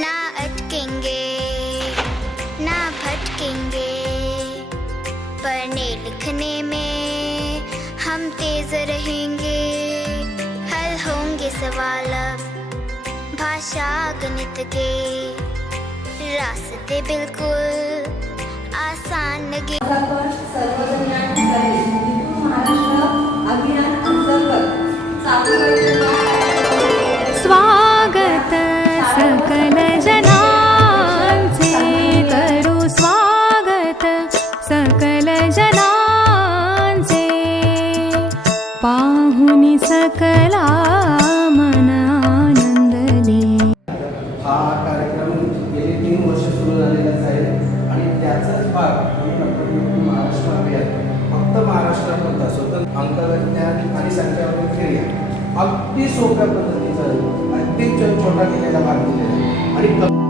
ना अटकेंगे, ना भटकेंगे। पढ़ने लिखने में हम तेज रहेंगे। हल होंगे सवाल भाषा गणित के। रास्ते बिल्कुल आसान लगे। करत असो तर आणि संख्यावर क्रिया अगदी सोप्या पद्धतीचा आणि छोटा केलेला भाग दिलेला आणि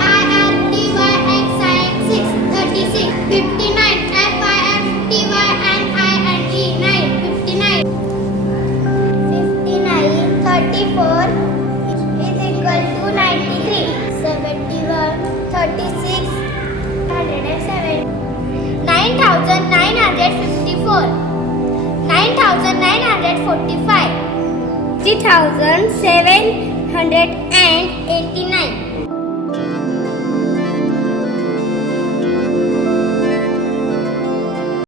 thirty six hundred and seven nine thousand nine hundred fifty four nine thousand nine hundred forty five three thousand seven hundred and eighty nine.